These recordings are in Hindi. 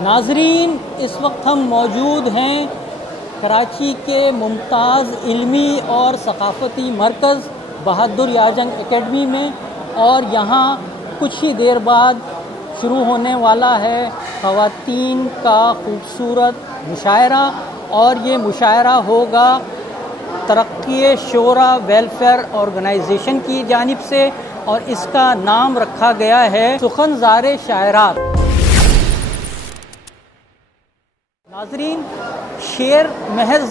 नाजरीन, इस वक्त हम मौजूद हैं कराची के मुमताज़ इल्मी और सकाफ़ती मरकज़ बहादुर याजंग एकेडमी में, और यहाँ कुछ ही देर बाद शुरू होने वाला है ख़वातीन का खूबसूरत मुशायरा। और ये मुशायरा होगा तरक्की शोरा वेलफेयर ऑर्गेनाइजेशन की जानिब से, और इसका नाम रखा गया है सुखनज़ार शायरात। नाज़रीन, शेर महज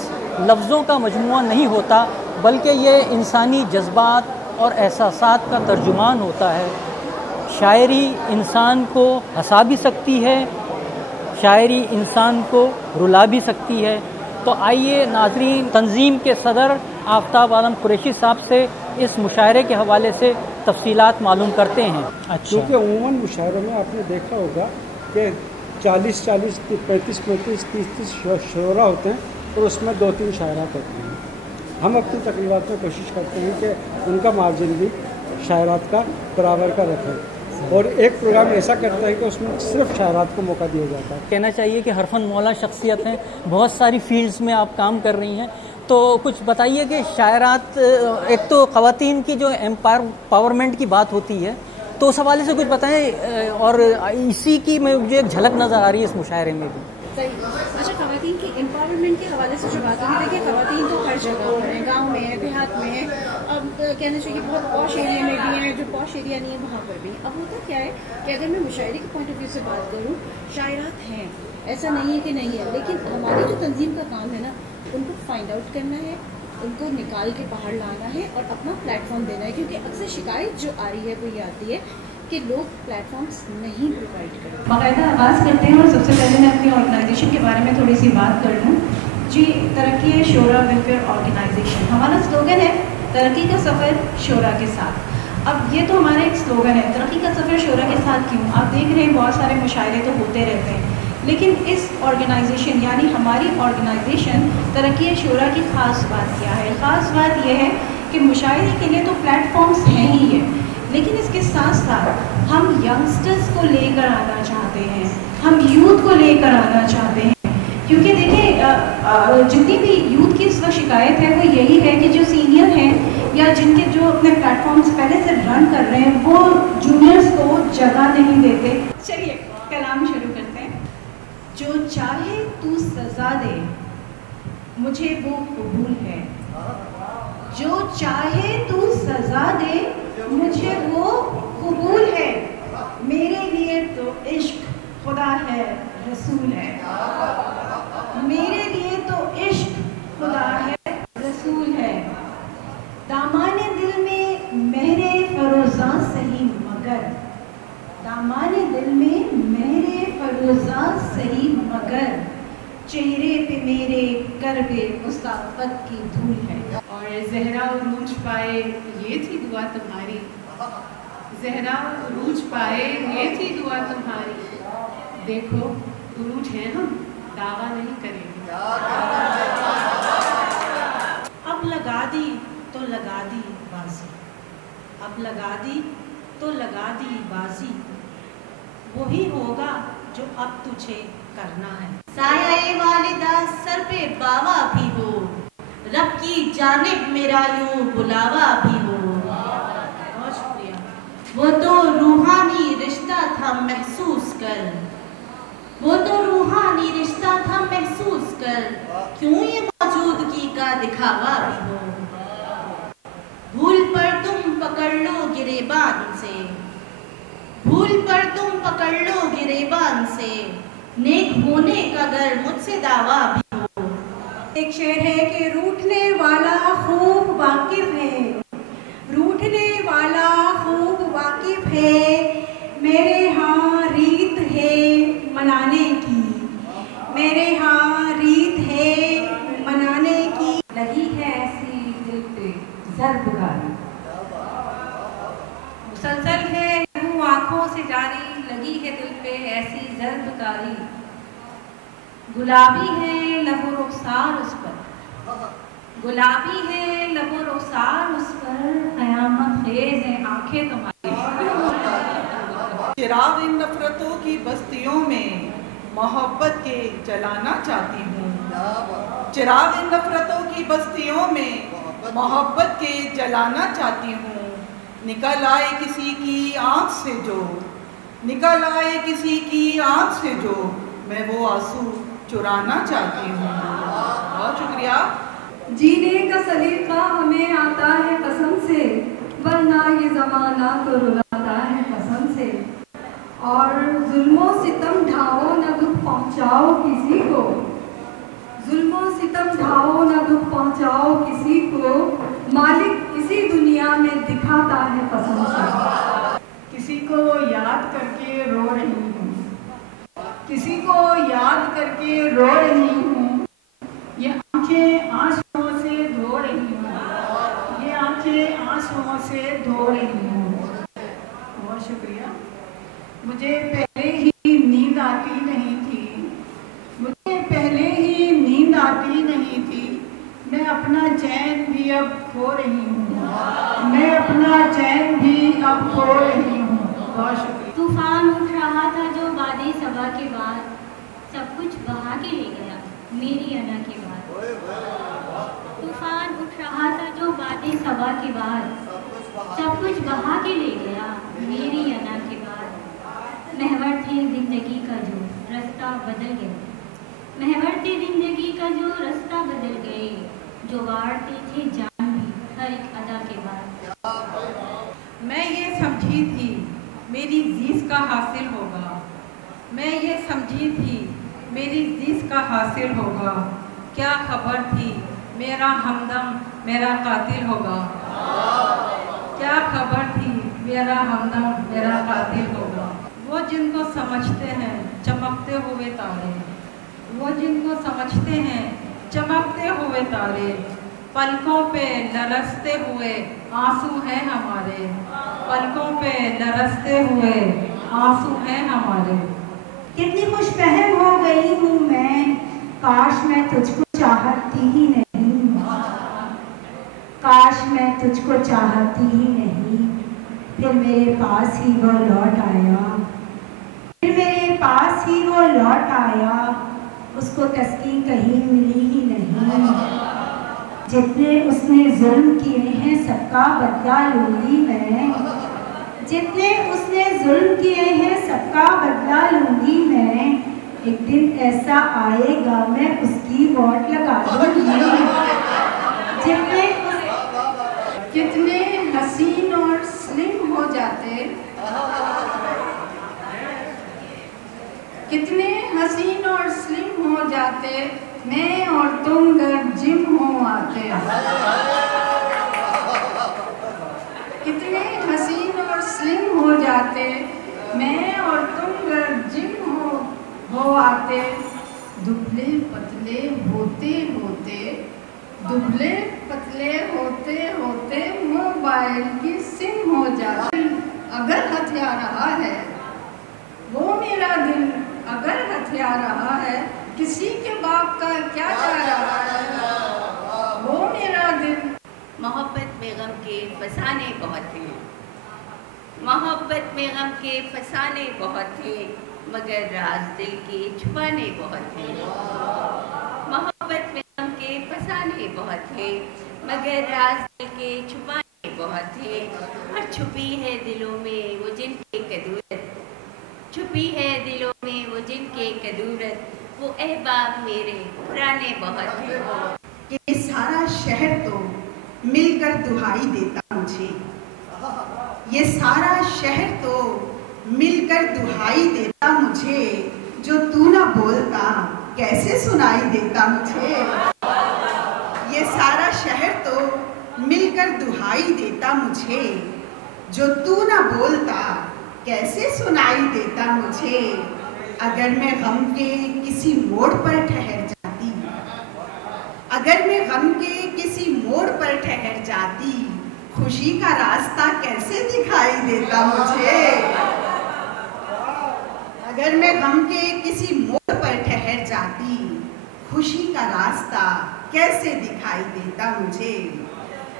लफ्ज़ों का मजमुआ नहीं होता, बल्कि ये इंसानी जज्बात और एहसासात का तर्जुमान होता है। शायरी इंसान को हंसा भी सकती है, शायरी इंसान को रुला भी सकती है। तो आइए नाज़रीन, तंजीम के सदर आफ्ताब आलम कुरैशी साहब से इस मुशायरे के हवाले से तफसीलात मालूम करते हैं। अच्छा, क्योंकि उम्मन मुशायरे में आपने देखा होगा कि 40-40, 35-35, 30-30 शोरा होते हैं, और उसमें 2-3 शायरात होती हैं। हम अपनी तकरीबात में कोशिश करते हैं कि उनका मार्जिन भी शायरात का बराबर का रखें, और एक प्रोग्राम ऐसा करता है कि उसमें सिर्फ शायरात को मौका दिया जाता है। कहना चाहिए कि हरफन मौला शख्सियत हैं, बहुत सारी फील्ड्स में आप काम कर रही हैं, तो कुछ बताइए कि शायरात, एक तो ख़वातीन की जो एम्पावरमेंट की बात होती है, तो उस हवाले से कुछ बताएं, और इसी की मुझे एक झलक नज़र आ रही है इस मुशायरे में भी। अच्छा, ख़वातीन की एम्पावरमेंट के हवाले से जो बात होगी, देखिए ख़वातीन तो हर जगह है, गांव में है, देहात में है, अब कहना चाहिए बहुत पॉश एरिया में भी है, जो पॉश एरिया नहीं है वहाँ पर भी। अब होता क्या है कि अगर मैं मुशायरे के पॉइंट ऑफ व्यू से बात करूँ, शायरात हैं, ऐसा नहीं है कि नहीं है, लेकिन हमारी जो तंजीम का काम है ना, उनको फाइंड आउट करना है, उनको निकाल के बाहर लाना है और अपना प्लेटफॉर्म देना है। क्योंकि अक्सर शिकायत जो आ रही है वो ये आती है कि लोग प्लेटफॉर्म्स नहीं प्रोवाइड करते। बाकायदा आगाज़ करते हैं, और सबसे पहले मैं अपनी ऑर्गेनाइजेशन के बारे में थोड़ी सी बात कर लूँ। जी, तरक्की शोरा वेलफेयर ऑर्गेनाइजेशन, हमारा स्लोगन है तरक्की का सफ़र शोरा के साथ। अब ये तो हमारा एक स्लोगन है, तरक्की का सफ़र शोरा के साथ क्यों? आप देख रहे हैं बहुत सारे मुशायरे तो होते रहते हैं, लेकिन इस ऑर्गेनाइजेशन यानी हमारी ऑर्गेनाइजेशन तरक्की शोरा की ख़ास बात क्या है? ख़ास बात यह है कि मुशायरे के लिए तो प्लेटफॉर्म्स हैं ही है, लेकिन इसके साथ साथ हम यंगस्टर्स को लेकर आना चाहते हैं, हम यूथ को लेकर आना चाहते हैं। क्योंकि देखिए, जितनी भी यूथ की इस वक्त शिकायत है वो यही है कि जो सीनियर हैं या जिनके जो अपने प्लेटफॉर्म्स पहले से रन कर रहे हैं, वो जूनियर्स को जगह नहीं देते। चलिए कलाम शुरू करते हैं। जो चाहे तू सजा दे, मुझे वो कबूल है। जो चाहे तू सजा दे, मुझे वो कबूल है। मेरे लिए तो इश्क खुदा है, रसूल है। मेरे लिए तो इश्क खुदा है, रसूल है। दामाने दिल में मेरे फरोज़ा सही मगर, दामाने दिल में मेरे फरोज़ा सही मगर, चेहरे पे मेरे करबे मुसाफत की धूल है। और ज़हरा उरूज पाए ये थी दुआ तुम्हारी, ज़हरा उरूज पाए ये थी दुआ तुम्हारी। देखो उरूज है, हम दावा नहीं करेंगे। अब लगा दी तो लगा दी बाजी, अब लगा दी तो लगा दी बाजी, वही होगा जो अब तुझे करना है। साया वालिदा सर पे बावा भी हो, रब की जानिब मेरा यूं बुलावा भी हो। बहुत शुक्रिया। वो तो रूहानी रिश्ता था महसूस कर, वो तो रूहानी रिश्ता था महसूस कर, क्यों ये मौजूदगी का दिखावा भी हो। भूल पर तुम पकड़ लो गिरेबान से, भूल पर तुम पकड़ लो गिरेबान से, नेक होने का अगर मुझसे दावा भी हो। एक शेर है कि रूठने वाला खूब वाकिफ है, रूठने वाला खूब वाकिफ है, मेरे यहाँ रीत है मनाने की, मेरे यहाँ रीत है मनाने की। लगी है ऐसी दिल पे ज़र्बगारी, मुसलसल है लहू आँखों से जारी, लगी है दिल पे ऐसी ज़र्बगारी। गुलाबी है लबो रुखसार उस पर, गुलाबी है लबो रुखसार उस पर, क़यामत ख़ेज़ है आंखें तुम्हारी। चिराग इन नफरतों की बस्तियों में मोहब्बत के जलाना चाहती हूँ। चिराग नफरतों की बस्तियों में मोहब्बत के जलाना चाहती हूँ। निकल आए किसी की आँख से जो, निकल आए किसी की आँख से जो, मैं वो आंसू चुराना चाहती हूँ। बहुत शुक्रिया। जीने का सलीका हमें आता है कसम से, वरना ये ज़माना तो रुलाता है कसम से। और जुल्मों सितम ढाओ न दुख पहुँचाओ किसी को, जुल्मों सितम ढाओ न दुख पहुँचाओ किसी को, मालिक इसी दुनिया में दिखाता है कसम से। किसी को याद करके रो रही हूँ, किसी को याद करके रो रही हूँ, ये आंखें आंसुओं से धो रही हूँ, ये आंखें आंसुओं से धो रही हूँ। बहुत शुक्रिया। मुझे पहले ही नींद आती नहीं थी, मुझे पहले ही नींद आती नहीं थी, मैं अपना चैन भी अब खो रही हूँ, मैं अपना चैन भी अब खो रही हूँ। बहुत शुक्रिया। तूफान उठ रहा था जो वादे सबा के बाद, सब कुछ बहा के ले गया मेरी अना के बाद। तूफान उठ रहा था जो वादे सबा के बाद, सब कुछ बहा के ले गया मेरी अना के बाद। महवर थे जिंदगी का जो रास्ता बदल गए, महवर थे जिंदगी का जो रास्ता बदल गए, जो वारते थे जान भी हर एक अदा के बाद। मैं ये समझी थी मेरी जीस का हासिल होगा, मैं ये समझी थी मेरी जीस का हासिल होगा, क्या खबर थी मेरा हमदम मेरा कातिल होगा, क्या खबर थी मेरा हमदम मेरा कातिल होगा। वो जिनको समझते हैं चमकते हुए तारे, वो जिनको समझते हैं चमकते हुए तारे, पलकों पे लरसते हुए आंसू हैं हमारे, पलकों पे लरसते हुए आंसू हैं हमारे। कितनी खुशफहम हो गई हूँ मैं, काश मैं तुझको चाहती ही नहीं, काश मैं तुझको चाहती ही नहीं, फिर मेरे पास ही वो लौट आया, फिर मेरे पास ही वो लौट आया, उसको तस्कीन कहीं मिली ही नहीं। जितने उसने जुल्म किए हैं सबका बदला लूंगी मैं, जितने उसने जुल्म किए हैं सबका बदला लूंगी मैं, एक दिन ऐसा आएगा मैं उसकी वोट लगा दूंगी। जितने कितने हसीन और स्लिम हो जाते, कितने हसीन और स्लिम हो जाते, मैं और तुम घर जिम हो आते। कितने हसीन और स्लिम हो जाते, मैं और तुम घर जिम हो आते। दुबले पतले होते होते, दुबले पतले होते होते मोबाइल की सिम हो जाती। अगर हथिया रहा है वो मेरा दिल, अगर हथिया रहा है किसी के बाप का क्या जा रहा है, वो मेरा दिल। मोहब्बत में गम के फसाने बहुत थे, मोहब्बत में गम के फसाने बहुत थे, मगर राज दिल के छुपाने बहुत थे। मोहब्बत में गम के फसाने बहुत थे, मगर राज दिल के छुपाने बहुत थे। और छुपी है दिलों में वो जिनके कदूरत, छुपी है दिलों में वो जिनके कदूरत, वो अहबाब मेरे पुराने बहुत थे। ये सारा शहर तो मिलकर दुहाई देता मुझे, ये सारा शहर तो मिलकर दुहाई देता मुझे, जो तू ना बोलता कैसे सुनाई देता मुझे। ये सारा शहर तो मिलकर दुहाई देता मुझे, जो तू ना बोलता कैसे सुनाई देता मुझे। अगर मैं गम के किसी मोड़ पर ठहर जाती, अगर मैं गम के किसी मोड़ पर ठहर जाती, खुशी का रास्ता कैसे दिखाई देता मुझे। अगर मैं गम के किसी मोड़ पर ठहर जाती, खुशी का रास्ता कैसे दिखाई देता मुझे।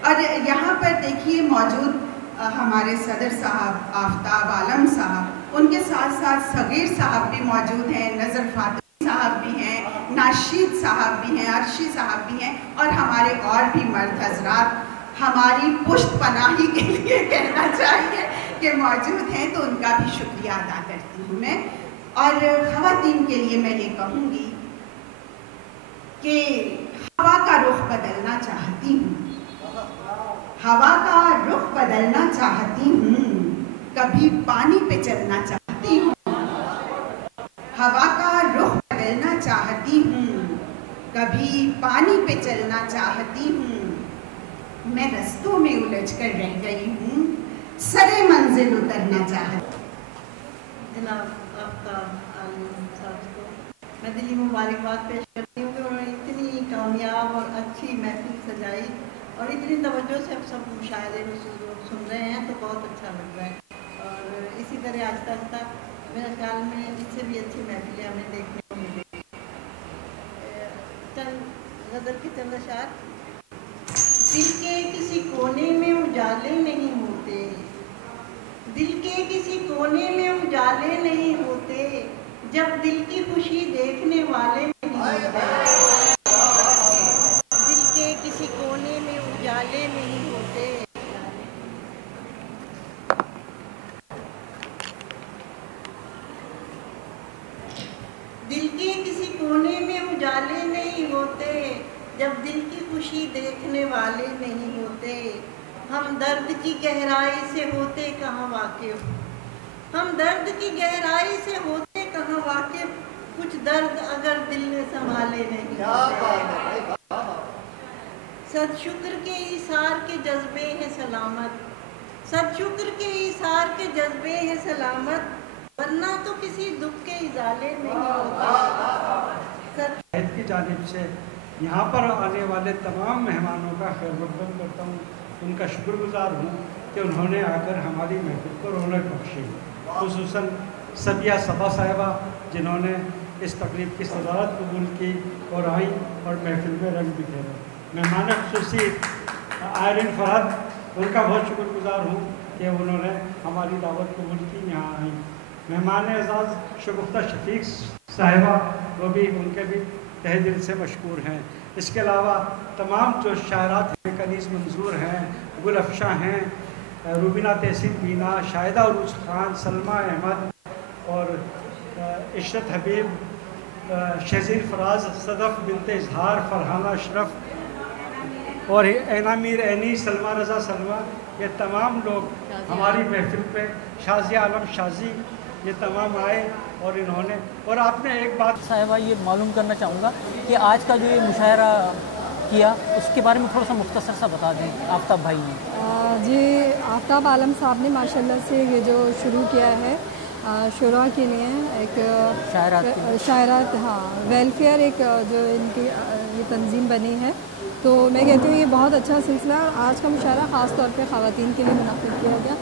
और यहाँ पर देखिए मौजूद हमारे सदर साहब आफ्ताब आलम साहब, उनके साथ साथ सगीर साहब भी मौजूद हैं, नज़र फातिमा साहब भी हैं, नाशीद साहब भी हैं, अर्शी साहब भी हैं, और हमारे और भी मर्द हजरात हमारी पुष्ट पनाही के लिए कहना चाहिए कि मौजूद हैं, तो उनका भी शुक्रिया अदा करती हूँ मैं। और ख़वातीन के लिए मैं ये कहूँगी कि हवा का रुख बदलना चाहती हूँ, हवा का रुख बदलना चाहती हूँ, कभी पानी पे चलना चाहती हूँ, हवा का रुख बदलना चाहती हूँ, कभी पानी पे चलना चाहती हूँ, मैं रस्तों में उलझ कर रह गई हूँ, सरे मंजिल उतरना चाहती। जनाब आपका साहब को मैं दिली मुबारकबाद पेश करती हूँ कि उन्होंने इतनी कामयाब और अच्छी महफिल सजाई और इतनी तवज्जो से अब सब मुशायरे सुन रहे हैं, तो बहुत अच्छा लग रहा है। और इसी तरह आहिस्ता आहिस्ता मेरे ख्याल में इससे भी अच्छी महफिलें हमें देखने को मिलेंगी। चंद गज़ल के चंद अशार। दिल के किसी कोने में उजाले नहीं होते, दिल के किसी कोने में उजाले नहीं होते, जब दिल की खुशी देखने वाले नहीं होते, दिल के किसी कोने में उजाले नहीं होते। दिल के किसी कोने में उजाले नहीं होते, जब दिल की खुशी देखने वाले नहीं होते। हम दर्द की गहराई से होते कहाँ वाकिफ, हम दर्द की गहराई से होते कहाँ वाकिफ, कुछ दर्द अगर दिल ने संभाले नहीं होते। सदशुक्र के इशार के जज्बे हैं सलामत, सदशुक्र के इशार के जज्बे हैं सलामत, वरना तो किसी दुख के इजाले नहीं होते। की जानिब से यहाँ पर आने वाले तमाम मेहमानों का खैर मकदम करता हूँ, उनका शुक्रगुजार हूँ कि उन्होंने आकर हमारी महफिल को रौनक बख्शी, खुसूसन सबिया सबा साहिबा जिन्होंने इस तकरीब की सदारत कबूल की और आई और महफिल में रंग बिखेरा। मेहमान खुसूसी आयरन फरहत, उनका बहुत शुक्रगुजार हूँ कि उन्होंने हमारी दावत कबूल की, यहाँ आई। मेहमान एजाज़ शगुफ्ता शफीक साहिबा, वो भी उनके भी तहे दिल से मशकूर हैं। इसके अलावा तमाम जो शायरात हैं, कनीज़ मंजूर हैं, गुल अफशा हैं, रूबीना तहसीन बीना, शाहिदा उरूज खान, सलमा अहमद और इशरत हबीब, शजीर फराज, सदफ़ बिनते इजहार, फरहाना अशरफ और ऐना मीर ऐनी, सलमा रज़ा सलमा, ये तमाम लोग हमारी महफिल पे, शाज़िया आलम शाज़ी, ये तमाम आए और इन्होंने। और आपने एक बात साहिबा ये मालूम करना चाहूँगा कि आज का जो ये मुशायरा किया उसके बारे में थोड़ा सा मुख्तसर सा बता दें आफ्ताब भाई ने। जी, आफ्ताब आलम साहब ने माशाल्लाह से ये जो शुरू किया है शुरा के लिए एक शायरात, हाँ, वेलफेयर एक जो इनकी ये तंजीम बनी है, तो मैं कहती हूँ ये बहुत अच्छा सिलसिला। आज का मुशायरा ख़ास तौर पे ख़वातीन के लिए मुनाफिद किया गया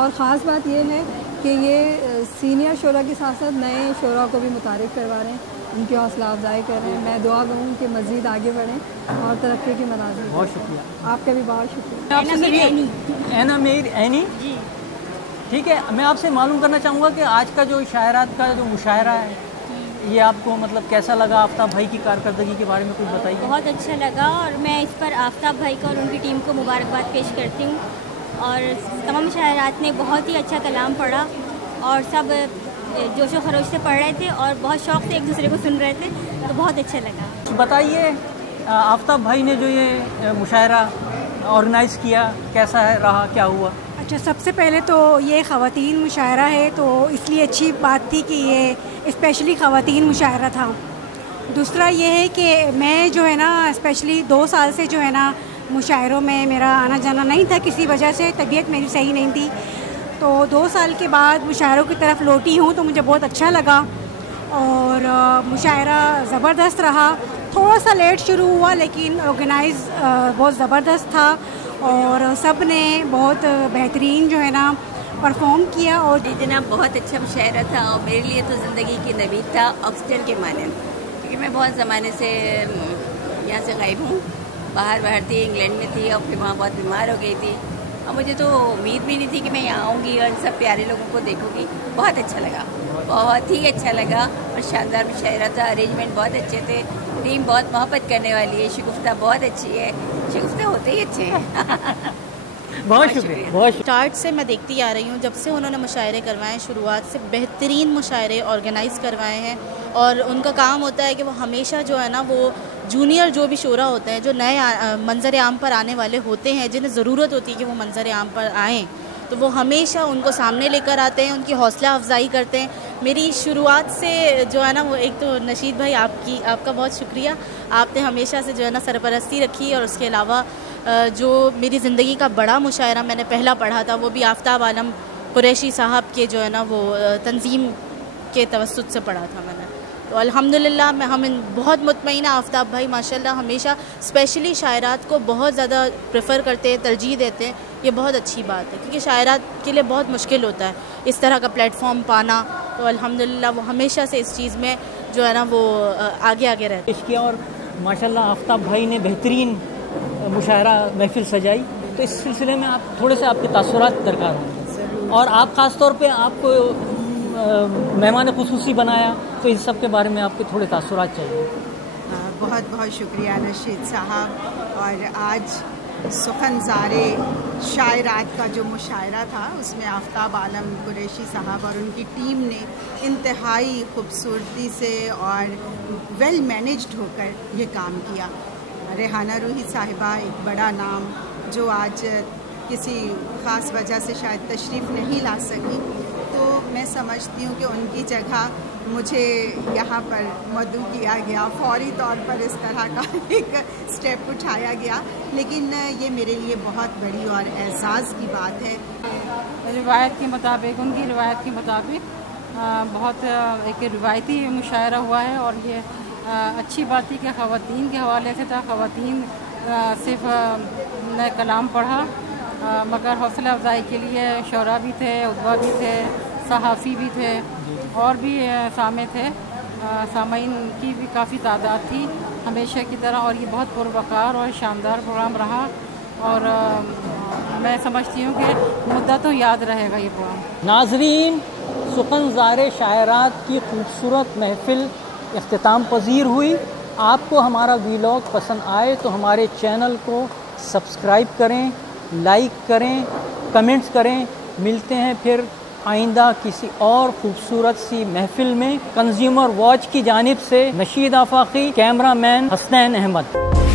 और ख़ास बात ये है कि ये सीनियर शोरा के साथ साथ नए शोरा को भी मुतारिफ़ करवा रहे हैं, उनकी हौसला अफजाई कर रहे हैं। मैं दुआ करूँ कि मज़ीद आगे बढ़ें और तरक्की के मनाज़िर। बहुत शुक्रिया, आपका भी बहुत शुक्रिया। ऐना मीर ऐनी जी, ठीक है। मैं आपसे मालूम करना चाहूँगा कि आज का जो शायरात का जो मुशायरा है ये आपको मतलब कैसा लगा? आफ्ताब भाई की कारकर्दगी के बारे में कुछ बताइए। बहुत अच्छा लगा और मैं इस पर आफ्ताब भाई को और उनकी टीम को मुबारकबाद पेश करती हूँ। और तमाम शायरात ने बहुत ही अच्छा कलाम पढ़ा और सब जोशो खरोश से पढ़ रहे थे और बहुत शौक़ से एक दूसरे को सुन रहे थे, तो बहुत अच्छा लगा। बताइए आफ्ताब भाई ने जो ये मुशायरा ऑर्गेनाइज़ किया कैसा है रहा, क्या हुआ? अच्छा, सबसे पहले तो ये ख़वातीन मुशायरा है तो इसलिए अच्छी बात थी कि ये स्पेशली ख़वातीन मुशायरा था। दूसरा ये है कि मैं जो है ना स्पेशली 2 साल से जो है ना मुशायरों में मेरा आना जाना नहीं था, किसी वजह से तबीयत मेरी सही नहीं थी, तो 2 साल के बाद मुशायरों की तरफ लौटी हूँ तो मुझे बहुत अच्छा लगा और मुशायरा ज़बरदस्त रहा। थोड़ा सा लेट शुरू हुआ लेकिन ऑर्गेनाइज़ बहुत ज़बरदस्त था और सब ने बहुत बेहतरीन जो है ना परफॉर्म किया। और जी जनाब, बहुत अच्छा मुशायरा था और मेरे लिए तो ज़िंदगी की नवीद था ऑक्सीजन के माने, क्योंकि मैं बहुत ज़माने से यहाँ से गायब हूँ, बाहर थी, इंग्लैंड में थी और फिर वहाँ बहुत बीमार हो गई थी, और मुझे तो उम्मीद भी नहीं थी कि मैं यहाँ आऊँगी और सब प्यारे लोगों को देखूँगी। बहुत अच्छा लगा, बहुत ही अच्छा लगा और शानदार मुशायरा था। अरेंजमेंट बहुत अच्छे थे, टीम बहुत मोहब्बत करने वाली है, शिगुफ्ता बहुत अच्छी है, शिगुफ्ता होते ही अच्छे हैं। बहुत शुक्रिया। बहुत स्टार्ट से मैं देखती आ रही हूँ, जब से उन्होंने मुशायरे करवाए, शुरुआत से बेहतरीन मुशायरे ऑर्गेनाइज़ करवाए हैं। और उनका काम होता है कि वो हमेशा जो है ना, वो जूनियर जो भी शोरा होते हैं, जो नए मंजर आम पर आने वाले होते हैं, जिन्हें ज़रूरत होती है कि वो मंजर आम पर आएँ, तो वो हमेशा उनको सामने लेकर आते हैं, उनकी हौसला अफजाई करते हैं। मेरी शुरुआत से जो है ना, वो एक तो नशीद भाई आपका बहुत शुक्रिया, आपने हमेशा से जो है ना सरपरस्ती रखी। और उसके अलावा जो मेरी ज़िंदगी का बड़ा मुशायरा मैंने पहला पढ़ा था, वो भी आफ्ताब आलम कुरैशी साहब के जो है ना वो तंजीम के तवस्सुत से पढ़ा था मैंने। तो अल्हम्दुलिल्लाह हम बहुत मुतमईन आफ्ताब भाई माशाल्लाह हमेशा स्पेशली शायरात को बहुत ज़्यादा प्रेफर करते हैं, तरजीह देते हैं। ये बहुत अच्छी बात है, क्योंकि शायरात के लिए बहुत मुश्किल होता है इस तरह का प्लेटफॉर्म पाना। तो अल्हम्दुलिल्लाह वो हमेशा से इस चीज़ में जो है ना वो आगे रहते हैं। और माशाल्लाह आफ्ताब भाई ने बेहतरीन मुशायरा महफिल सजाई। तो इस सिलसिले में आप थोड़े से आपके तासुरात दरकार होंगे, और आप ख़ास तौर पे आपको मेहमान खुसूसी बनाया, तो इस सब के बारे में आपके थोड़े तासुरात चाहिए। बहुत बहुत शुक्रिया नशीद साहब। और आज सुखनज़ारे शायरात का जो मुशायरा था, उसमें आफ्ताब आलम कुरैशी साहब और उनकी टीम ने इंतहाई खूबसूरती से और वेल मैनेज्ड होकर ये काम किया। रेहाना रूही साहिबा एक बड़ा नाम, जो आज किसी ख़ास वजह से शायद तशरीफ़ नहीं ला सकी, तो मैं समझती हूँ कि उनकी जगह मुझे यहाँ पर मदऊ किया गया, फौरी तौर पर इस तरह का एक स्टेप उठाया गया। लेकिन ये मेरे लिए बहुत बड़ी और एहसास की बात है। रिवायत के मुताबिक, उनकी रिवायत के मुताबिक बहुत एक रिवायती मुशायरा हुआ है। और ये अच्छी बात थी कि ख़वातीन के हवाले से था। ख़वातीन सिर्फ ने कलाम पढ़ा, मगर हौसला अफजाई के लिए शोरा भी थे, उद्वा भी थे, सहाफ़ी भी थे, और भी सामे थे। सामीन की भी काफ़ी तादाद थी हमेशा की तरह, और ये बहुत पुरवकार और शानदार प्रोग्राम रहा। और मैं समझती हूँ कि मुद्दा तो याद रहेगा ये प्रोग्राम। नाजरीन, सुखनज़ारे शायरात की खूबसूरत महफिल इख्तिताम पजीर हुई। आपको हमारा वीलॉग पसंद आए तो हमारे चैनल को सब्सक्राइब करें, लाइक करें, कमेंट्स करें। मिलते हैं फिर आइंदा किसी और खूबसूरत सी महफिल में। कंज्यूमर वॉच की जानिब से नशीद आफाकी, कैमरामैन हसनैन अहमद।